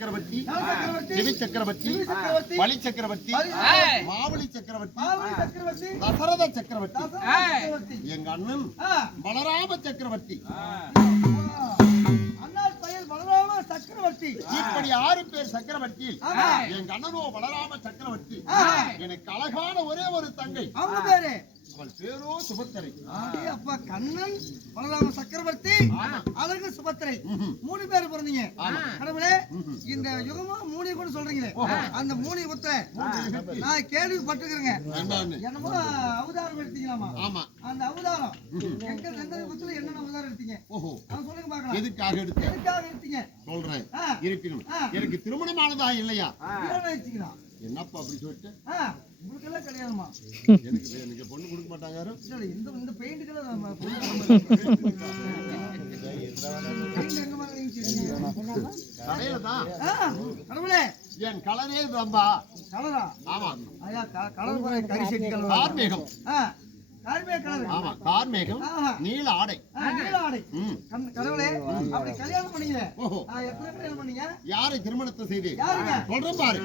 சக்கரவர்த்தி, சிவி சக்கரவர்த்தி, பலி சக்கரவர்த்தி, மாவலி சக்கரவர்த்தி, தசரத சக்கரவர்த்தி, எங்க அண்ணன் பலராம சக்கரவர்த்தி. இப்படி 6 பேர் சக்கரவர்த்தி. எங்க அண்ணனோ பலராம சக்கரவர்த்தி. எனக்கு அழகான ஒரே ஒரு தங்கை. அவங்க பேரு அவள் பேரோ சுபத்திரை. அப்பா கண்ணன் பலராம சக்கரவர்த்தி அழகு சுபத்திரை 3 பேர் பிறந்தீங்க. கடவுளே இந்த யுகமா 3 கூட சொல்றீங்களே அந்த 3 யுகத்துல நான் கேள்விப்பட்டிருக்கிறேங்க. என்னமோ அவதாரம் எடுத்தீங்களாமா? ஆமா. அந்த அவதாரம் எந்த யுகத்துல என்னென்ன அவதாரம் எடுத்தீங்க? ஓஹோ, சொல்லுங்க பாக்கலாம். எதுக்காக எடுத்தீங்க சொல்றேன். இருக்கணும். எனக்கு திருமணமானதா இல்லையா? என்னப்பா அப்படி சொல்லிட்டு உங்களுக்கு எல்லாம் கல்யாணமா? எனக்கு பொண்ணு கொடுக்க மாட்டாங்க. இந்த பெயிண்ட்க்கெல்லாம் கடவுளே என் கலரே தான்பா. கலரா? ஆமா. ஐயா கலர் பாரு, கரி செட்டி கலர். கார்மேகம். கார்மேக கலர். ஆமா, கார்மேகம், நீல ஆடை. நீல ஆடை. கடவுளே அப்படி கல்யாணம் பண்ணீங்க. எத்தனை கல்யாணம் பண்ணீங்க? யாரை திருமணத்தை செய்து யாருங்க சொல்றேன் பாரு.